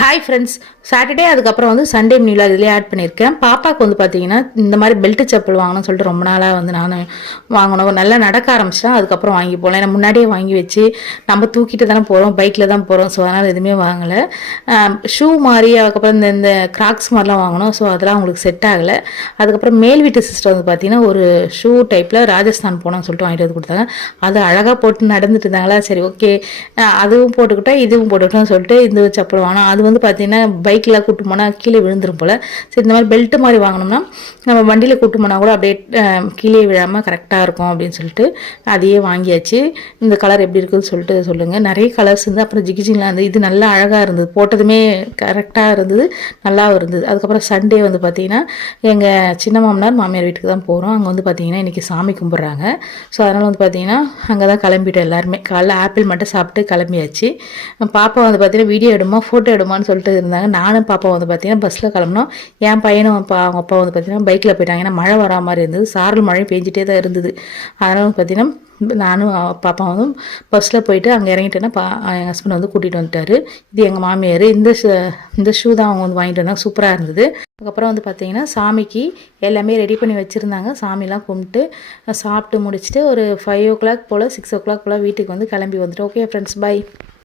Hi friends, Saturday அதுக்கப்புறம் வந்து Sunday மெனுவில் அதிலே ஆட் பண்ணியிருக்கேன். பாப்பாவுக்கு வந்து பார்த்தீங்கன்னா இந்த மாதிரி பெல்ட் செப்பல் வாங்கணும்னு சொல்லிட்டு ரொம்ப நாளாக வந்து நான் வாங்கணும். நல்லா நடக்க ஆரம்பிச்சிட்டேன். அதுக்கப்புறம் வாங்கி போகலாம். ஏன்னா முன்னாடியே வாங்கி வச்சு நம்ம தூக்கிட்டு தானே போகிறோம், பைக்கில் தான் போகிறோம். ஸோ அதனால் எதுவுமே வாங்கலை. ஷூ மாதிரி அதுக்கப்புறம் இந்த கிராக்ஸ் மாதிரிலாம் வாங்கணும். ஸோ அதெல்லாம் அவங்களுக்கு செட் ஆகலை. அதுக்கப்புறம் மேல் வீட்டு சிஸ்டர் வந்து பார்த்தீங்கன்னா ஒரு ஷூ டைப்பில் ராஜஸ்தான் போனோம்னு சொல்லிட்டு வாங்கிட்டு வந்து கொடுத்தாங்க. அது அழகாக போட்டு நடந்துட்டு இருந்தாங்களா, சரி ஓகே அதுவும் போட்டுக்கிட்டா இதுவும் போட்டுக்கிட்டோம்னு சொல்லிட்டு இந்த செப்பல் வாங்கினோம். அது வந்து பார்த்தீங்கன்னா பைக்கில் கூட்டு போனால் கீழே விழுந்துரும் போல். சரி இந்த மாதிரி பெல்ட் மாதிரி வாங்கினோம்னா நம்ம வண்டியில் கூட்டு போனால் கூட அப்படியே கீழே விழாமல் கரெக்டாக இருக்கும் அப்படின்னு சொல்லிட்டு அதையே வாங்கியாச்சு. இந்த கலர் எப்படி இருக்குதுன்னு சொல்லிட்டு சொல்லுங்கள். நிறைய கலர்ஸ் இருந்து அப்புறம் ஜிகிஜிங்லாம் இருந்து இது நல்லா அழகாக இருந்தது, போட்டதுமே கரெக்டாக இருந்தது, நல்லாவும் இருந்தது. அதுக்கப்புறம் சண்டே வந்து பார்த்திங்கன்னா எங்கள் சின்ன மாமனார் மாமியார் வீட்டுக்கு தான் போகிறோம். அங்கே வந்து பார்த்திங்கன்னா இன்றைக்கி சாமி கும்பிட்றாங்க. ஸோ அதனால் வந்து பார்த்திங்கன்னா அங்கே தான் கிளம்பிட்டோம் எல்லாருமே. காலைல ஆப்பிள் மட்டும் சாப்பிட்டு கிளம்பியாச்சு. பாப்பா வந்து பார்த்திங்கன்னா வீடியோ எடுமா ஃபோட்டோ எடுமான்னு சொல்லிட்டு இருந்தாங்க. நானும் பாப்பா வந்து பார்த்தீங்கன்னா பஸ்ஸில் கிளம்புனோம். என் பையனும் அவங்க அப்பா வந்து பார்த்தீங்கன்னா பைக்கில் போயிட்டாங்க. ஏன்னா மழை வரா மாதிரி இருந்தது, சாரல் மழை பெஞ்சிட்டே தான் இருந்தது. அதனால் வந்து பார்த்தீங்கன்னா நானும் பாப்பா வந்து பஸ்ஸில் போயிட்டு அங்கே இறங்கிட்டேன்னா எங்கள் ஹஸ்பண்ட் வந்து கூட்டிகிட்டு வந்துட்டார். இது எங்கள் மாமியார். இந்த ஷூ தான் அவங்க வந்து வாங்கிட்டு வந்தாங்க, சூப்பராக இருந்தது. அதுக்கப்புறம் வந்து பார்த்தீங்கன்னா சாமிக்கு எல்லாமே ரெடி பண்ணி வச்சுருந்தாங்க. சாமிலாம் கும்பிட்டு சாப்பிட்டு முடிச்சுட்டு ஒரு 5 o'clock போல் 6 o'clock போல் வீட்டுக்கு வந்து கிளம்பி வந்துட்டோம். Okay friends, by.